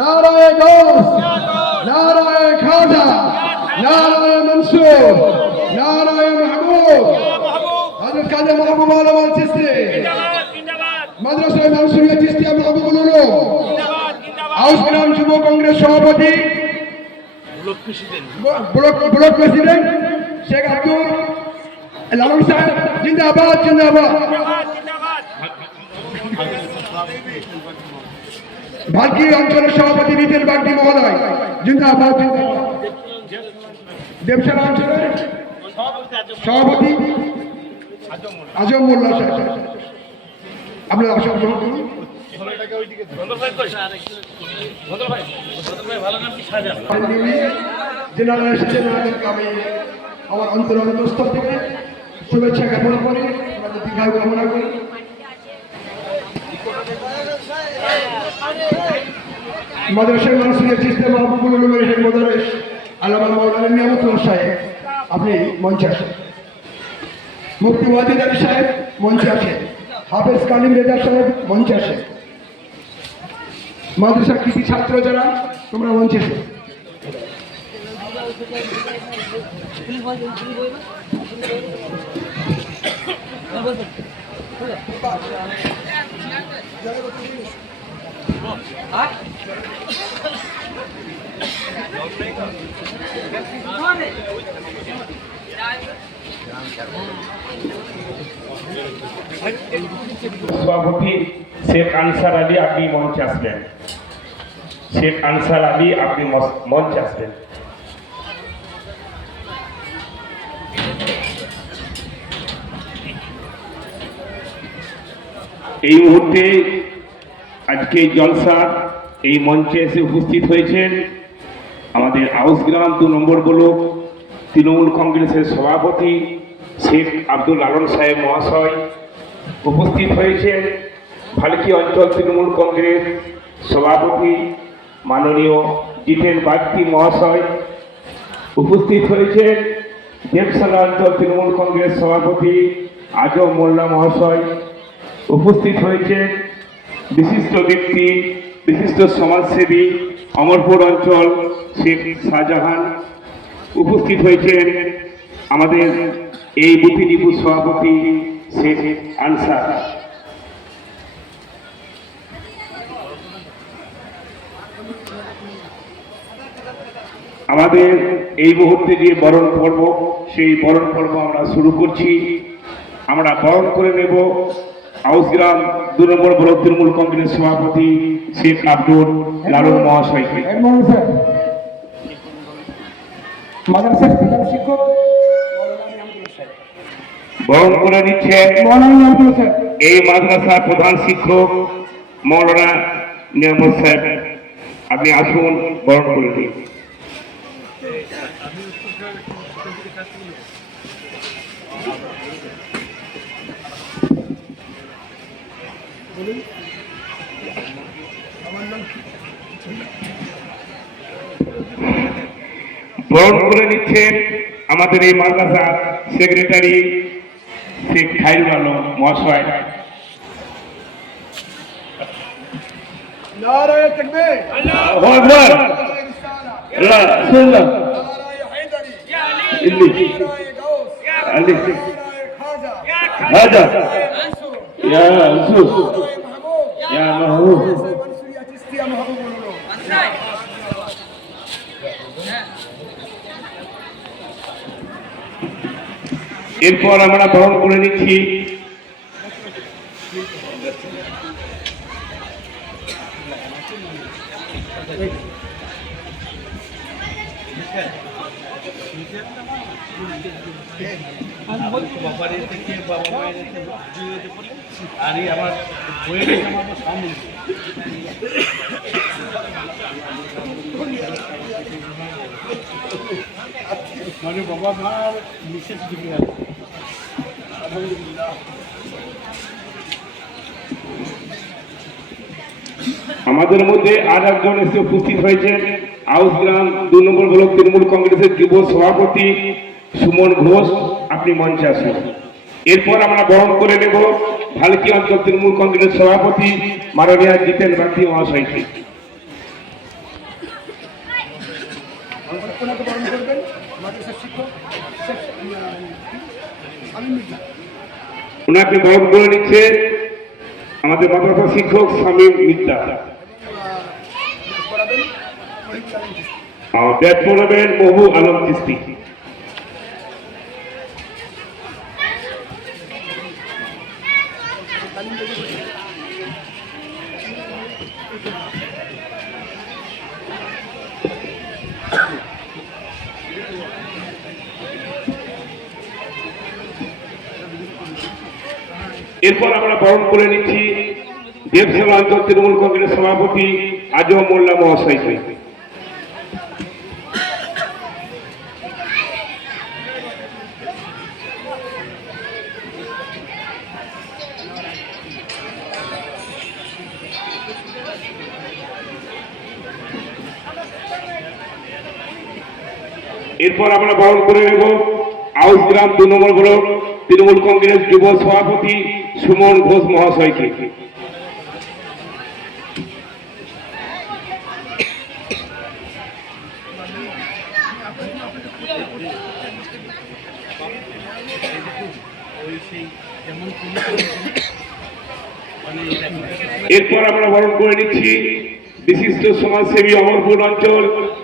নারায় গৌস নারায় খাজা, নারায় মনসুর, নারায় মাহবুব। হযরত কাজী মাহবুব আলম চিস্তি। মাদ্রাসায় মানসুরিয়া চিস্তিয়া মাহবুবুল উলুম। হাউস গ্রাম যুব কংগ্রেস সভাপতি। Block block president Sheikh Abdul Lalon সাহেব, জিন্দাবাদ জিন্দাবাদ। ভাগ্যি অঞ্চলের সভাপতি নীতিন বাগদি মহোদয়। জিন্দাবাদ। দেবসালা অঞ্চলের সভাপতি আজম মোল্লা সাহেব আপনার অসংখ্য গ্রহণ করুন। আমি আমার অন্তর অন্তঃস্থল থেকে শুভেচ্ছা জ্ঞাপন করি দীর্ঘায়ু কামনা করি। মাদ্রাসার মানুষের চিস্তে মাহবুবুল উলুমের হেড মোদারেশ আল্লামা মৌলানা নিয়ামতুল্লাহ সাহেব, আপনি মঞ্চে আসেন। মুফতি ওয়াজিদ আলী সাহেব, মঞ্চে আসেন। হাফেজ কালিম রেজা সাহেব, মঞ্চে আসেন। মাদ্রাসার কৃষি ছাত্র যারা, তোমরা মঞ্চে এসো। সভাপতি শেখ আনসার আলী আপনি মঞ্চে আসবেন শেখ আনসার আলী আপনি মঞ্চে আসবেন এই মুহূর্তে আজকে জলসা এই মঞ্চে এসে উপস্থিত হয়েছেন আমাদের আউসগ্রাম দু নম্বর ব্লক তৃণমূল কংগ্রেসের সভাপতি শেখ আব্দুল আলম সাহেব মহাশয় উপস্থিত হয়েছেন। ভালকি অঞ্চল তৃণমূল কংগ্রেস সভাপতি মাননীয় জিতেন বাগচি মহাশয় উপস্থিত হয়েছেন। দেবসালা অঞ্চল তৃণমূল কংগ্রেস সভাপতি আজম মোল্লা মহাশয় উপস্থিত হয়েছেন। বিশিষ্ট ব্যক্তি, বিশিষ্ট সমাজসেবী, অমরপুর অঞ্চল, শেখ শাহজাহান উপস্থিত হয়েছেন আমাদের এই বুপি ডিপু সভাপতি শেখ আনসার। আমাদের এই মুহূর্তে যে বরণ পর্ব, সেই বরণ পর্ব আমরা শুরু করছি। আমরা বরণ করে নেব। হাউসগ্রাম দু নম্বর ব্লক তৃণমূল কংগ্রেস সভাপতি শেখ আব্দুল লালন মহাশয়কে বরণ করে নিচ্ছেন এই মাদ্রাসার প্রধান শিক্ষক মৌলানা নিয়ামত সাহেব আপনি আসুন বরণ করে বরণ করে নিচ্ছেন আমাদের এই মাদ্রাসার সেক্রেটারি শেখ খাইরুল আলম মহাশয়। নারায়ে তাকবীর। আল্লাহু আকবার। আল্লাহ। সুন্নাহ ইল্লি। নারায়ে গাউস। খাজা। নারায়ে মাহবুব ইয়া মাহবুব মানসুরিয়া চিস্তিয়া মাহবুবুল মানে বাবা মা আর মিসেস আমাদের মধ্যে আর একজন এসে উপস্থিত হয়েছেন আউসগ্রাম দু নম্বর ব্লক তৃণমূল কংগ্রেসের যুব সভাপতি সুমন ঘোষ, আপনি মঞ্চে আসুন। এরপর আমরা বরণ করে নেব ভালকি অঞ্চল তৃণমূল কংগ্রেসের সভাপতি মাননীয় জিতেন বাগদি মহাশয়কে ওনাকে বরণ করে নিচ্ছে আমাদের মাদ্রাসা শিক্ষক স্বামী মিত্তা ব্যাট বহু আলম কিস্তি বরণ করে নিচ্ছি। দেবসেবা অঞ্চল তৃণমূল কংগ্রেস সভাপতি আজম মোল্লা মহাশয়কে এরপর আমরা বরণ করে নেব। আউস গ্রাম দু নম্বর ব্লক, তৃণমূল কংগ্রেস যুব সভাপতি সুমন ঘোষ মহাশয়কে। এরপর আমরা বরণ করে নিচ্ছি বিশিষ্ট সমাজসেবী অমরপুর অঞ্চল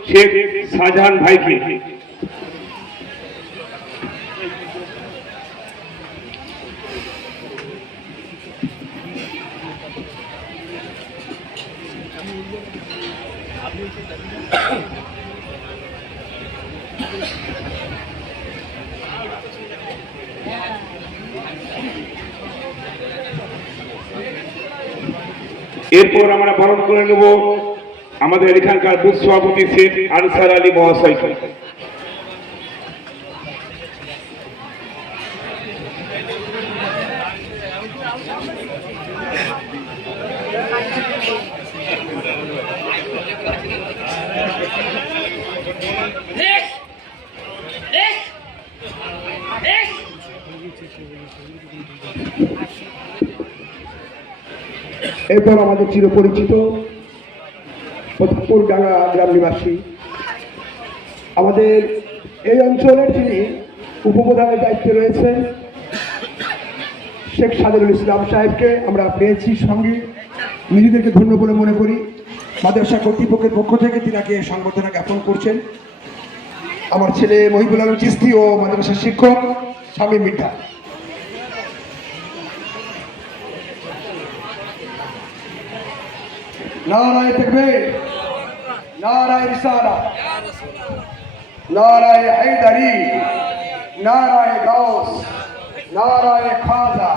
শেখ শাহজাহান ভাইকে। এরপর আমরা বরণ করে নেব আমাদের এখানকার বুথ সভাপতি শেখ আনসার আলী মহাশয়কে। এরপর আমাদের চিরপরিচিত প্রতাপপুর ডাঙ্গা গ্রাম নিবাসী। আমাদের এই অঞ্চলের যিনি উপপ্রধানের দায়িত্বে রয়েছেন, শেখ সাদেরুল ইসলাম সাহেবকে আমরা পেয়েছি সঙ্গে। নিজেদেরকে ধন্য বলে মনে করি। মাদ্রাসা কর্তৃপক্ষের পক্ষ থেকে তিনাকে সংবর্ধনা জ্ঞাপন করছেন। আমার ছেলে মহিবুল আলম চিস্তি ও মাদ্রাসার শিক্ষক। স্বামী মিঠা নারায় তকবীর নারায় রিসালা নারায় হায়দারি নারায় গাউস নারায় খাজা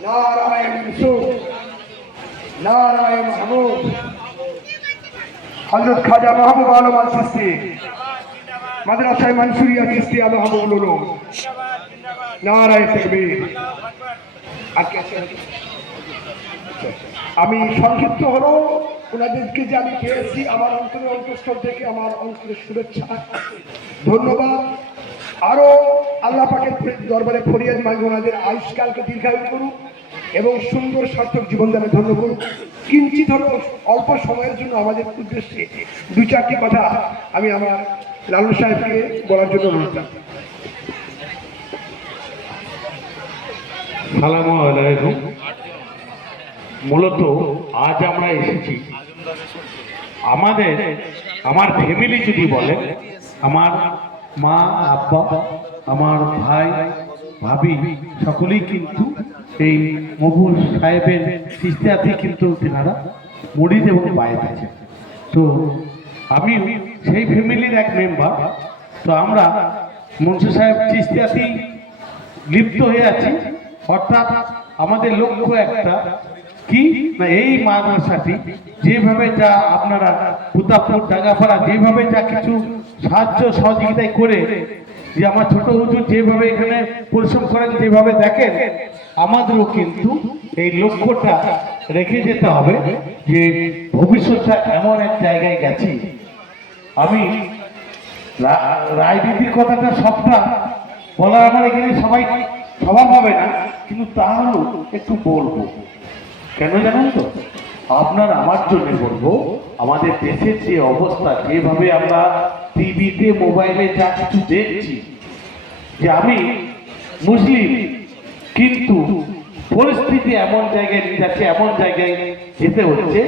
নারায় মনসুর নারায় মাহমুদ হজরত খাজা মাহবুব আলম আল চিস্তি মাদ্রাসায় মনসুরিয়া চিস্তিয়া মাহবুব উলুম আমি সংক্ষিপ্ত হলো, ওনাদেরকে যে আমি পেয়েছি আমার অন্তরের অন্তঃস্থল থেকে আমার অন্তরের শুভেচ্ছা। ধন্যবাদ। আরও আল্লাহ পাকের দরবারে ফরিয়াদ মাঝে ওনাদের আয়ুষ্কালকে দীর্ঘায়ু করুক এবং সুন্দর সার্থক জীবনদানে ধন্য করুক। কিঞ্চিত হলো অল্প সময়ের জন্য আমাদের উদ্দেশ্যে দু চারটি কথা আমি আমার লালু সাহেবকে বলার জন্য অনুরোধ সালামু আলাইকুম। মূলত আজ আমরা এসেছি। আমাদের আমার ফ্যামিলি যদি বলে, আমার মা, আব্বা, আমার ভাই, ভাবি, সকলেই কিন্তু এই মবুল সাহেবের তিস্তাতে কিন্তু তেনারা মরিদ এবং বাইরে আছে। তো আমি সেই ফ্যামিলির এক মেম্বার তো আমরা মনসুর সাহেব চিস্তিয়াতেই লিপ্ত হয়ে আছি। অর্থাৎ আমাদের লক্ষ্য একটা। কি? না, এই মাদ্রাসাটি যেভাবে যা আপনারা প্রতাপপুর ডাঙ্গাপাড়া যেভাবে যা কিছু সাহায্য সহযোগিতায় করে, যে আমার ছোট হুজুর যেভাবে এখানে পরিশ্রম করেন, যেভাবে দেখেন, আমাদেরও কিন্তু এই লক্ষ্যটা রেখে যেতে হবে যে ভবিষ্যৎটা এমন এক জায়গায় গেছি। আমি রাজনীতির কথাটা সবটা বলার আমার এখানে সবাই স্বভাব হবে না, কিন্তু তাহলেও একটু বলব। কেন জানেন তো? আপনার আমার জন্য বলব, আমাদের দেশের যে অবস্থা, যেভাবে আমরা টিভিতে, মোবাইলে যা কিছু দেখছি, যে আমি মুসলিম, কিন্তু পরিস্থিতি এমন জায়গায় নিয়ে যাচ্ছে, এমন জায়গায় যেতে হচ্ছে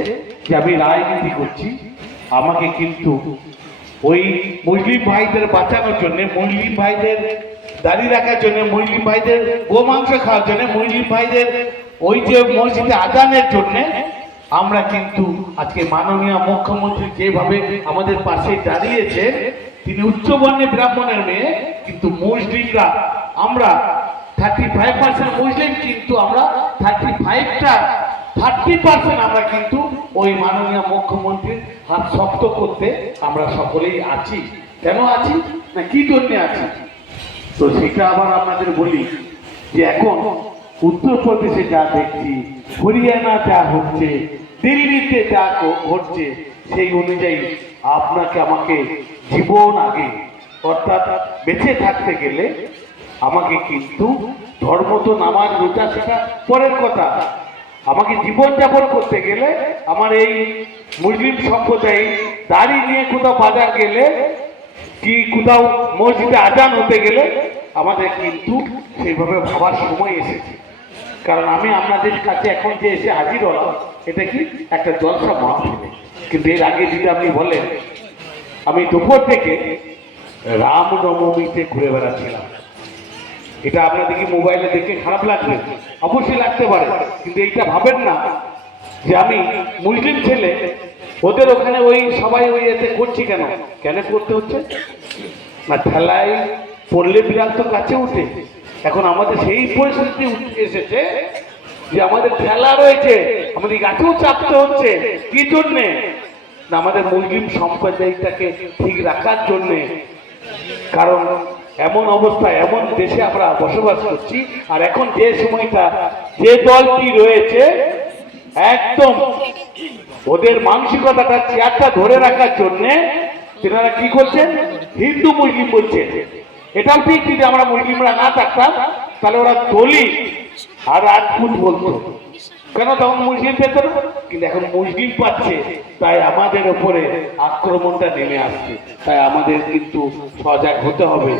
যে আমি রাজনীতি করছি। আমাকে কিন্তু ওই মুসলিম ভাইদের বাঁচানোর জন্য, মুসলিম ভাইদের দাঁড়িয়ে রাখার জন্য মুসলিম ভাইদের, গোমাংস খাওয়ার জন্য মুসলিম ভাইদের ওই যে মসজিদে আদানের জন্যে আমরা কিন্তু আজকে মাননীয় মুখ্যমন্ত্রী যেভাবে আমাদের পাশে দাঁড়িয়েছে, তিনি উচ্চবর্ণে ব্রাহ্মণের মেয়ে, কিন্তু মুসলিমরা, আমরা থার্টি ফাইভ পার্সেন্ট মুসলিম, কিন্তু আমরা থার্টি ফাইভটা থার্টি পার্সেন্ট আমরা কিন্তু ওই মাননীয় মুখ্যমন্ত্রীর হাত শক্ত করতে আমরা সকলেই আছি। কেন আছি? না কি জন্যে আছি? তো সেটা আবার আপনাদের বলি যে এখন উত্তরপ্রদেশে যা দেখছি, হরিয়ানা যা হচ্ছে, দিল্লিতে যা ঘটছে সেই অনুযায়ী আপনাকে আমাকে জীবন আগে, অর্থাৎ বেঁচে থাকতে গেলে আমাকে কিন্তু ধর্ম তো নামাজ রোজা সেটা পরের কথা। আমাকে জীবনযাপন করতে গেলে আমার এই মুসলিম সম্প্রদায়, দাড়ি নিয়ে কোথাও বাজার গেলে কি কোথাও মসজিদে আজান হতে গেলে আমাদের কিন্তু সেইভাবে ভাবার সময় এসেছে। কারণ আমি আপনাদের কাছে এখন যে এসে হাজির হলাম, এটা কি একটা জলসা মহাফিলে কিন্তু এর আগে যদি আপনি বলেন, আমি দুপুর থেকে রামনবমীতে ঘুরে বেড়াচ্ছিলাম। এটা আপনাদের কি মোবাইলে দেখে খারাপ লাগবে? অবশ্যই লাগতে পারে। কিন্তু এইটা ভাবেন না যে আমি মুসলিম ছেলে ওদের ওখানে ওই সবাই ওই এতে করছি কেন? কেন করতে হচ্ছে? না, ঠেলায় পড়লে বিড়াল তো কাছে উঠে। এখন আমাদের সেই পরিস্থিতি এসেছে যে আমাদের ঠেলা রয়েছে, আমাদের গাছেও চাপতে হচ্ছে। কি জন্যে? না, আমাদের মুসলিম সম্প্রদায়টাকে ঠিক রাখার জন্যে। কারণ এমন অবস্থা, এমন দেশে আমরা বসবাস করছি, আর এখন যে সময়টা যে দলটি রয়েছে, একদম ওদের মানসিকতাটা চেয়ারটা ধরে রাখার জন্য তেনারা কি করছেন হিন্দু মুসলিম বলছে এটাও ঠিক যদি আমরা মুসলিমরা না থাকতাম, তাহলে ওরা দলি আর রাজপুত বলতো। কেন? তখন মুসলিম পেত না? কিন্তু এখন মুসলিম পাচ্ছে, তাই আমাদের ওপরে আক্রমণটা নেমে আসছে। তাই আমাদের কিন্তু সজাগ হতে হবে।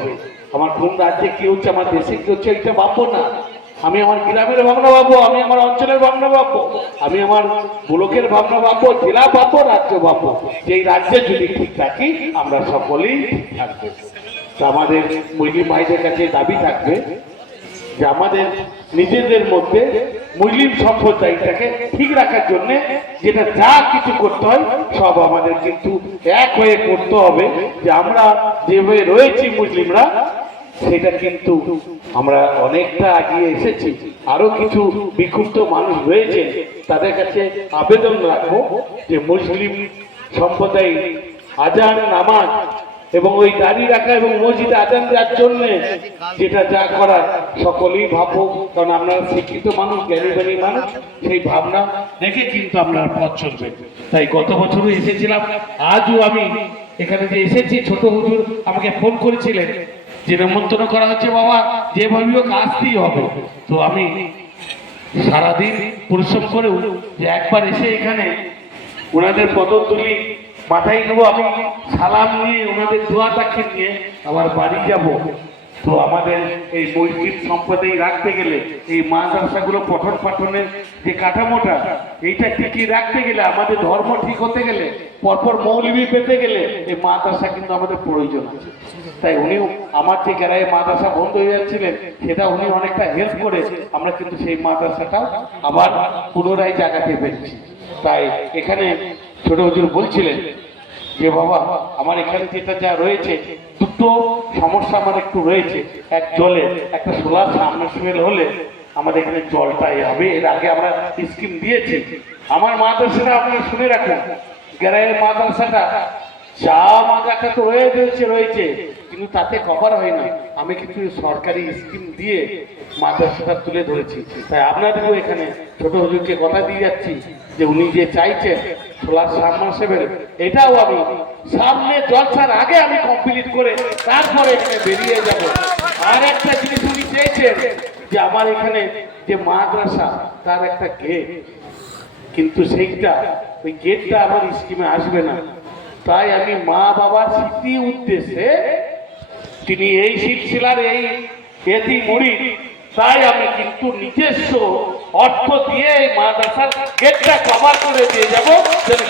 আমার কোন রাজ্যে কি হচ্ছে, আমার দেশে কি হচ্ছে, এটা ভাববো না। আমি আমার গ্রামের ভাবনা ভাববো, আমি আমার অঞ্চলের ভাবনা ভাববো, আমি আমার ব্লকের ভাবনা ভাববো, জেলা ভাববো, রাজ্য ভাববো। এই রাজ্যে যদি ঠিক থাকি, আমরা সকলেই ঠিক থাকব। আমাদের মুসলিম ভাইদের কাছে দাবি থাকবে যে আমাদের নিজেদের মধ্যে মুসলিম সম্প্রদায়টাকে ঠিক রাখার জন্য যেটা যা কিছু করতে হয়, সব আমাদের কিন্তু এক হয়ে করতে হবে যে আমরা যেভাবে রয়েছি মুসলিমরা, সেটা কিন্তু আমরা অনেকটা এগিয়ে এসেছি। আরও কিছু বিক্ষুব্ধ মানুষ রয়েছে, তাদের কাছে আবেদন রাখব যে মুসলিম সম্প্রদায় আজান নামাজ এবং ওই দাঁড়িয়ে রাখা এবং মসজিদে আজান দেওয়ার জন্য যেটা যা করার সকলেই ভাববো কারণ আপনারা শিক্ষিত মানুষ, জ্ঞানী জ্ঞানী মানুষ, সেই ভাবনা দেখে কিন্তু আপনার পথ চলবে। তাই গত বছরও এসেছিলাম, আজও আমি এখানে যে এসেছি, ছোট হুজুর আমাকে ফোন করেছিলেন যে নেমন্তন্ন করা হচ্ছে বাবা যেভাবে হোক আসতেই হবে। তো আমি সারাদিন পরিশ্রম করেও যে একবার এসে এখানে ওনাদের পদতুলি মাথায় নেব আমি, সালাম নিয়ে ওনাদের দোয়া তাকে নিয়ে আবার বাড়ি যাব। তো আমাদের এই মসজিদ সম্প্রদায় রাখতে গেলে, এই মাদ্রাসাগুলো পঠন পাঠনের যে কাঠামোটা, এইটা ঠিকই রাখতে গেলে, আমাদের ধর্ম ঠিক হতে গেলে, পরপর মৌলবি পেতে গেলে, এই মাদ্রাসা কিন্তু আমাদের প্রয়োজন আছে। তাই উনিও আমার যে গ্রামে মাদ্রাসা বন্ধ হয়ে যাচ্ছিলেন, সেটা উনি অনেকটা হেল্প করে আমরা কিন্তু সেই মাদ্রাসাটা আবার পুনরায় জায়গাতে পেরেছি। তাই এখানে ছোট হুজুর বলছিলেন যে, বাবা, আমার এখানে যেটা যা রয়েছে, দুটো সমস্যা আমার একটু রয়েছে। এক জলে, একটা সোলার সাবমার্সিবল হলে আমাদের এখানে জলটাই হবে। এর আগে আমরা স্কিম দিয়েছি। আমার মাদ্রাসাটা আপনারা শুনে রাখুন। গ্রামের মাদ্রাসাটা চা মাদ্রাসা তো রয়ে রয়েছে রয়েছে। কিন্তু তাতে কভার হয় না। আমি কিছু সরকারি স্কিম দিয়ে মাদ্রাসাটা তুলে ধরেছি। তাই আপনাদেরও এখানে ছোট হুজুরকে কথা দিয়ে যাচ্ছি যে উনি যে চাইছেন সোলার সাবমার্সেবল এটাও আমি সামনে জলসার আগে আমি কমপ্লিট করে তারপরে এখানে বেরিয়ে যাব। আর একটা জিনিস উনি চেয়েছেন যে আমার এখানে যে মাদ্রাসা, তার একটা গেট কিন্তু সেইটা, ওই গেটটা আমার স্কিমে আসবে না। তাই আমি মা বাবার স্মৃতি উদ্দেশ্যে তিনি এই শিবশিলার এই এতি মুড়ি, তাই আমি কিন্তু নিজস্ব অর্থ দিয়ে এই মাদ্রাসার গেটটা কভার করে দিয়ে যাব।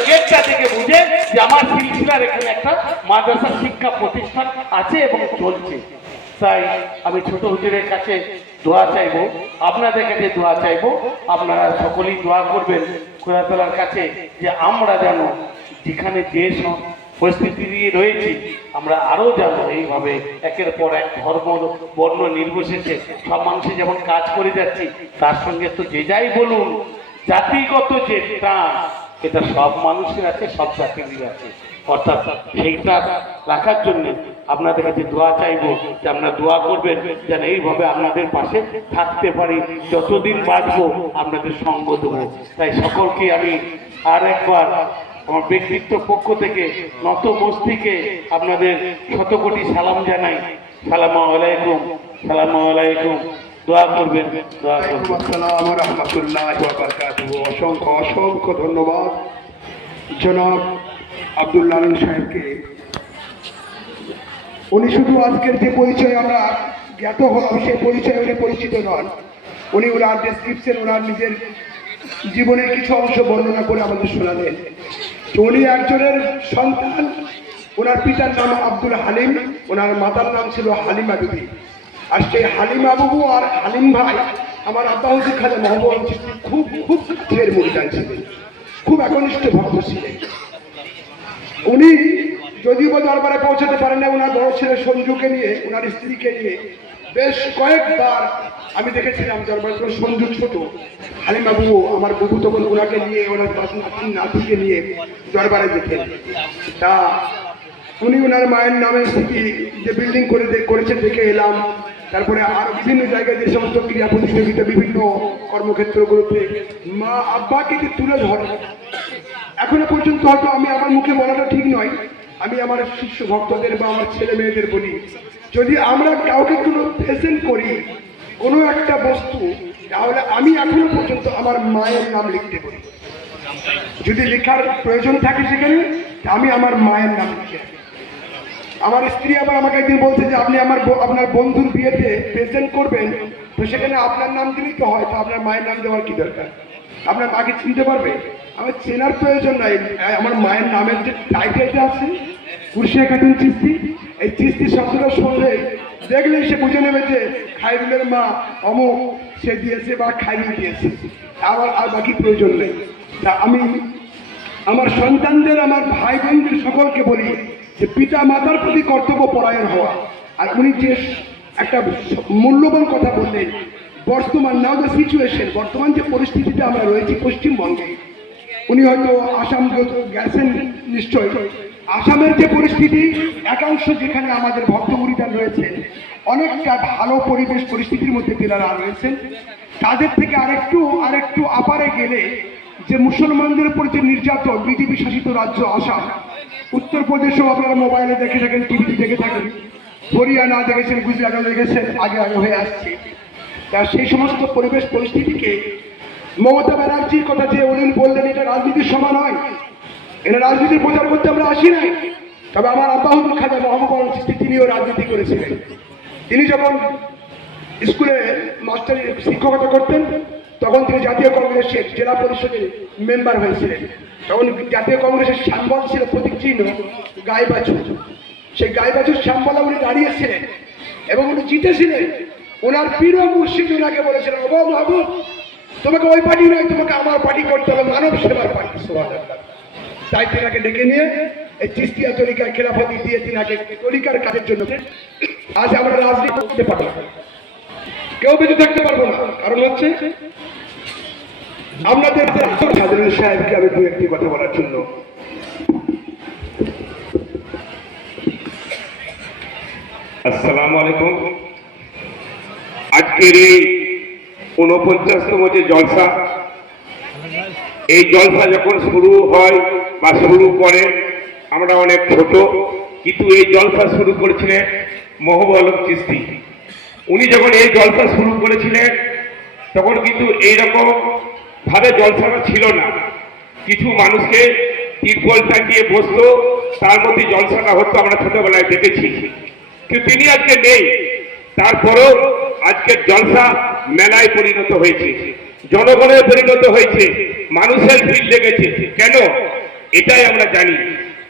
গেটটা থেকে বুঝে যে আমার সিলসিলার এখানে একটা মাদ্রাসা শিক্ষা প্রতিষ্ঠান আছে এবং চলছে। তাই আমি ছোট হুজুরের কাছে দোয়া চাইব, আপনাদের কাছে দোয়া চাইব, আপনারা সকলেই দোয়া করবেন খোলাতলার কাছে যে আমরা যেন যেখানে যে পরিস্থিতি দিয়ে রয়েছি, আমরা আরও যেন এইভাবে। একের পর এক ধর্ম বর্ণ নির্বিশেষে সব মানুষে যেমন কাজ করে যাচ্ছি, তার সঙ্গে তো যে যাই বলুন, জাতিগত যে টান এটা সব মানুষের আছে সব জাতিরই আছে অর্থাৎ সেইটা রাখার জন্য আপনাদের কাছে দোয়া চাইব যে আপনারা দোয়া করবেন যেন এইভাবে আপনাদের পাশে থাকতে পারি, যতদিন বাঁচবো আপনাদের সঙ্গ দেবো। তাই সকলকে আমি আর একবার আমার ব্যক্তিত্ব পক্ষ থেকে, নত মস্তিকে আপনাদের শত কোটি সালাম জানাই। সালাম আলাইকুম সালাম আলাইকুম। দোয়া করবেন অসংখ্য অসংখ্য ধন্যবাদ। জনাব আব্দুল্লাহ সাহেবকে। উনি শুধু আজকের যে পরিচয় আমরা জ্ঞাত হলাম সেই পরিচয় উনি পরিচিত নন। উনি ওনার ডেসক্রিপশন ওনার নিজের জীবনের কিছু অংশ বর্ণনা করে আমাদের শোনালেন। উনি একজনের সন্তান। ওনার পিতার নাম আব্দুল হালিম, ওনার মাতার নাম ছিল হালিমা বিবি। আর সেই হালিমা বাবু আর হালিম ভাই আমার আব্বা হুজুর খাজা মোহাম্মদ খুব খুব কাছের মুরিদান ছিলেন। খুব একনিষ্ঠ ভক্ত ছিলেন। উনি যদিও দরবারে পৌঁছাতে পারেন না ওনার বড় ছেলে সঞ্জুকে নিয়ে, ওনার স্ত্রীকে নিয়ে বেশ কয়েকবার আমি দেখেছিলাম দরবার করে সঞ্জু ছোট, হালিমা বাবু আমার বাবু তখন ওনাকে নিয়ে, ওনার নাতিকে নিয়ে দরবারে যেতেন। তা উনি ওনার মায়ের নামে যে বিল্ডিং করে করেছে দেখে এলাম। তারপরে আর বিভিন্ন জায়গায় যে সমস্ত ক্রিয়া প্রতিযোগিতা, বিভিন্ন কর্মক্ষেত্রগুলোতে মা আব্বাকে যে তুলে ধরে, এখনও পর্যন্ত হয়তো আমি আমার মুখে বলাটা ঠিক নয় আমি আমার শিষ্য ভক্তদের বা আমার ছেলে মেয়েদের বলি, যদি আমরা কাউকে কোনো প্রেজেন্ট করি, কোনো একটা বস্তু, তাহলে আমি এখনও পর্যন্ত আমার মায়ের নাম লিখতে বলি যদি লেখার প্রয়োজন থাকে সেখানে আমি আমার মায়ের নাম লিখে। আমার স্ত্রী আবার আমাকে একদিন বলছে যে, আপনি আমার আপনার বন্ধুর বিয়েতে প্রেজেন্ট করবেন, তো সেখানে আপনার নাম দিলেই তো হয়, তো আপনার মায়ের নাম দেওয়ার কি দরকার আপনার মাকে চিনতে পারবে? আমার চেনার প্রয়োজন নাই। আমার মায়ের নামের যে টাইটেলটা আছে কুরশিয়া খাতুন চিস্তি, এই চিস্তি শব্দটা শুনলে দেখলেই সে বুঝে নেবে যে খাইরুলের মা অমুক, সে দিয়েছে বা খাইরুল দিয়েছে। আমার আর বাকি প্রয়োজন নেই। তা আমি আমার সন্তানদের, আমার ভাই বোনদের সকলকে বলি যে পিতা মাতার প্রতি কর্তব্য পরায়ণ হওয়া। আর উনি যে একটা মূল্যবান কথা বললেন বর্তমান নাও দ্য সিচুয়েশন বর্তমান যে পরিস্থিতিতে আমরা রয়েছি পশ্চিমবঙ্গে, উনি হয়তো আসাম গেছেন নিশ্চয় আসামের যে পরিস্থিতি, একাংশ যেখানে আমাদের ভক্ত মুরিদান রয়েছেন অনেকটা ভালো পরিবেশ পরিস্থিতির মধ্যে তেনারা রয়েছেন। তাদের থেকে আরেকটু আরেকটু আপারে গেলে যে মুসলমানদের উপর যে নির্যাতন, বিজেপি শাসিত রাজ্য আসাম, উত্তরপ্রদেশেও আপনারা মোবাইলে দেখে থাকেন, টিভিতে দেখে থাকেন, হরিয়ানা দেখেছেন, গুজরাটও দেখেছেন, আগে আগে হয়ে আসছে। তা সেই সমস্ত পরিবেশ পরিস্থিতিকে মমতা ব্যানার্জির কথা যে উনি বললেন, এটা রাজনীতির সভা নয়। এটা রাজনীতির প্রচার করতে আমরা আসি নাই। তবে আমার আব্বাহুল খাজা মোহাম্মদ তিনিও রাজনীতি করেছিলেন। তিনি যখন স্কুলে মাস্টার শিক্ষকতা করতেন, তখন তিনি জাতীয় কংগ্রেসের জেলা পরিষদের মেম্বার হয়েছিলেন। তখন জাতীয় কংগ্রেসের সাম্বল ছিল প্রতীক চিহ্ন গায়ে বাছুর সেই গায়ে বাছুর শ্যামবলা উনি দাঁড়িয়েছিলেন এবং উনি জিতেছিলেন। ওনার প্রিয় মুর্শিদ ওনাকে বলেছিলেন মাহবুব, তোমাকে ওই পার্টি নয়, তোমাকে আমার পার্টি করতে হবে, মানব সেবার পার্টি। তাই তিনাকে ডেকে নিয়ে এই চিস্তিয়া তরিকার খেলাফতি দিয়ে তিনাকে তরিকার কাজের জন্য আজ আমরা রাজনীতি করতে পারব কেউ বেঁচে থাকতে পারব না। কারণ হচ্ছে আপনাদের সাধারণ সাহেবকে আমি দু একটি কথা বলার জন্য আসসালামু আলাইকুম। আজকের এই উনপঞ্চাশতম যে জলসা, এই জলসা যখন শুরু হয় বা শুরু করে, আমরা অনেক ছোট, কিন্তু এই জলসা শুরু করেছিলেন মহবুব আলম চিস্তি। উনি যখন এই জলসা শুরু করেছিলেন, তখন কিন্তু এইরকম ভাবে জলসাটা ছিল না। কিছু মানুষকে তিরপল টাঙিয়ে বসতো তার মধ্যে জলসাটা হতো, আমরা ছোটবেলায় দেখেছি। কিন্তু তিনি আজকে নেই। তারপরেও আজকের জলসা মেলায় পরিণত হয়েছে, জনগণে পরিণত হয়েছে, মানুষের ভিড় লেগেছে। কেন? এটাই আমরা জানি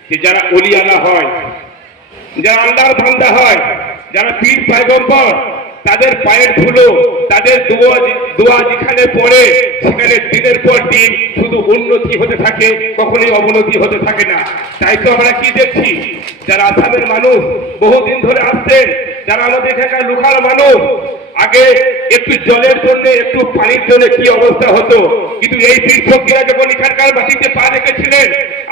যে যারা অলিয়ালা হয়, যারা আল্লাহর বান্দা হয়, যারা পীর পয়গম্বর, তাদের পায়ের ধুলো, তাদের দোয়া যেখানে পড়ে, সেখানে দিনের পর দিন শুধু উন্নতি হতে থাকে, কখনোই অবনতি হতে থাকে না। তাই তো আমরা কি দেখছি? যারা আসামের মানুষ, বহুদিন ধরে আসছেন যারা আমাদের এখানকার লোকাল মানুষ আগে একটু জলের জন্য, একটু পানির জন্য কি অবস্থা হতো? কিন্তু এই তীর্থকীরা যখন এখানকার মাটিতে পা রেখেছিলেন,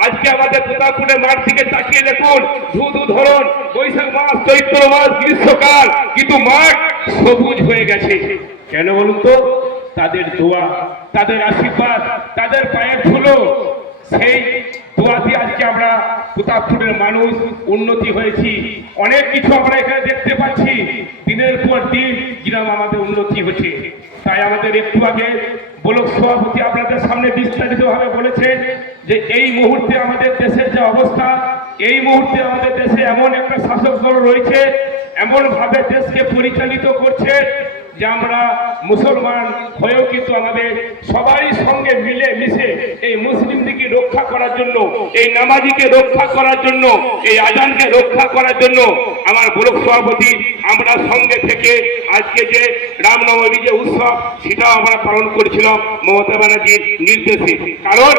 আজকে আমাদের প্রতাপপুরে মাঠ থেকে তাকিয়ে দেখুন ধু ধু ধরন, বৈশাখ মাস, চৈত্র মাস, গ্রীষ্মকাল, কিন্তু মাঠ সবুজ হয়ে গেছে। কেন বলুন তো? তাদের দোয়া, তাদের আশীর্বাদ, তাদের পায়ের ধুলো, সেই দোয়াতে আজকে আমরা প্রতাপপুরের মানুষ, উন্নতি হয়েছি। অনেক কিছু আমরা এখানে দেখতে পাচ্ছি। দিনের পর দিন গ্রাম আমাদের উন্নতি হচ্ছে। তাই আমাদের একটু আগে ব্লক সভাপতি আপনাদের সামনে বিস্তারিতভাবে বলেছেন যে এই মুহূর্তে আমাদের দেশের যে অবস্থা, এই মুহূর্তে আমাদের দেশে এমন একটা শাসক দল রয়েছে, এমনভাবে দেশকে পরিচালিত করছে যে আমরা মুসলমান হয়েও কিন্তু আমাদের সবাই সঙ্গে মিলে মিশে এই মুসলিমদিকে রক্ষা করার জন্য, এই নামাজিকে রক্ষা করার জন্য, এই আজানকে রক্ষা করার জন্য আমার ব্লক সভাপতি আমরা সঙ্গে থেকে আজকে যে রামনবমী যে উৎসব, সেটাও আমরা পালন করছিলাম মমতা ব্যানার্জির নির্দেশে। কারণ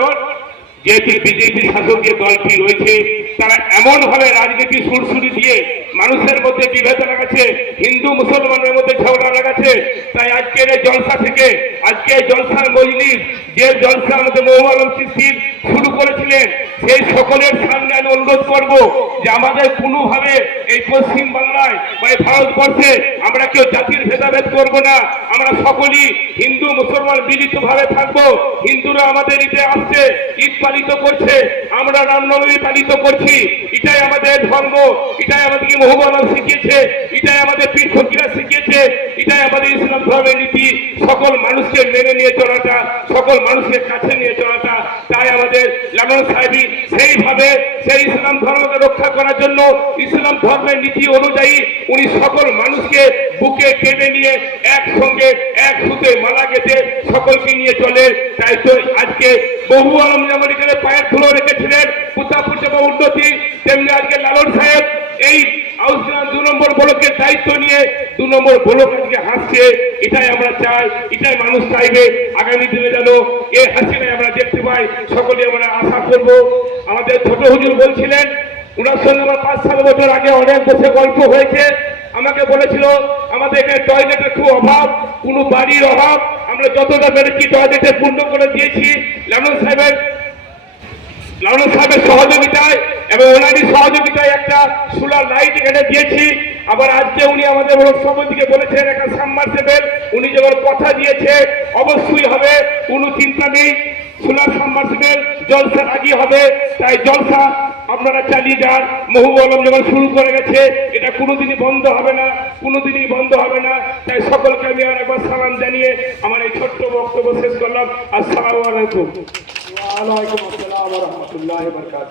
যেহেতু বিজেপি শাসক যে দলটি রয়েছে, তারা এমনভাবে রাজনীতি সুরসুরি দিয়ে মানুষের মধ্যে বিভেদ লাগাচ্ছে হিন্দু মুসলমানের মধ্যে ঝগড়া লাগাচ্ছে। তাই আজকের এই জলসা থেকে আজকে জলসার মজলিস, যে জলসা আমাদের মৌমালম সিদ্দির শুরু করেছিলেন, সেই সকলের সামনে আমি অনুরোধ করব যে আমাদের কোনোভাবে এই পশ্চিম বাংলায় বা এই ভারতবর্ষে আমরা কেউ জাতির ভেদাভেদ করব না। আমরা সকলেই হিন্দু, মুসলমান মিলিত ভাবে থাকব। হিন্দুরা আমাদের ঈদে আসছে, ঈদ পালিত করছে, আমরা রামনবমী পালিত করছি। এটাই আমাদের ধর্ম, এটাই আমাদেরকে মহুবালম শিখিয়েছে, এটাই আমাদের পীর ফকিরা শিখিয়েছে। এটাই আমাদের ইসলাম ধর্মের নীতি। সকল মানুষকে মেনে নিয়ে চলাটা, সকল মানুষের কাছে নিয়ে চলাটা, তাই আমাদের লালন সাহেবী সেইভাবে সেই ইসলাম ধর্মকে রক্ষা করার জন্য ইসলাম ধর্মের নীতি অনুযায়ী উনি সকল মানুষকে বুকে টেনে নিয়ে একসঙ্গে এক সুতে মালা গেঁথে সকলকে নিয়ে চলে তাই তো আজকে বহু আলম যেমন এখানে পায়ের ধুলো রেখেছিলেন। পুতাপুর যেমন উন্নতি, তেমনি আজকে লালন সাহেব এই আউসগ্রাম দু নম্বর ব্লকের দায়িত্ব নিয়ে দু নম্বর ব্লক আজকে হাসছে, এটাই আমরা চাই, এটাই মানুষ চাইবে। আগামী দিনে যেন এই হাসিনায় আমরা দেখতে পাই। সকলে আমরা আশা করব। আমাদের ছোট হুজুর বলছিলেন ওনার সঙ্গে আমার পাঁচ সাত বছর আগে অনেক বসে গল্প হয়েছে। আমাকে বলেছিল, আমাদের এখানে টয়লেটের খুব অভাব, কোনো বাড়ির অভাব। আমরা যতটা পেরেছি টয়লেটে পূর্ণ করে দিয়েছি। লালন সাহেবের লালন সাহেবের সহযোগিতায় এবং ওনারই সহযোগিতায় একটা সোলার লাইট এখানে দিয়েছি। আবার আজকে উনি আমাদের সভাপতিকে বলেছেন, একটা সাবমার্সেবেল। উনি যখন কথা দিয়েছে, অবশ্যই হবে, কোনো চিন্তা নেই। সোলার সাবমার্সেবেল জলসা আগে হবে। তাই জলসা আপনারা চালিয়ে যান। মহু আলম যখন শুরু করে গেছে, এটা কোনোদিনই বন্ধ হবে না, কোনোদিনই বন্ধ হবে না। তাই সকলকে আমি আর একবার সালাম জানিয়ে আমার এই ছোট্ট বক্তব্য শেষ করলাম। আসসালামু আলাইকুম। ওয়ালাইকুম আসসালাম রহমতুল্লাহ বরকাত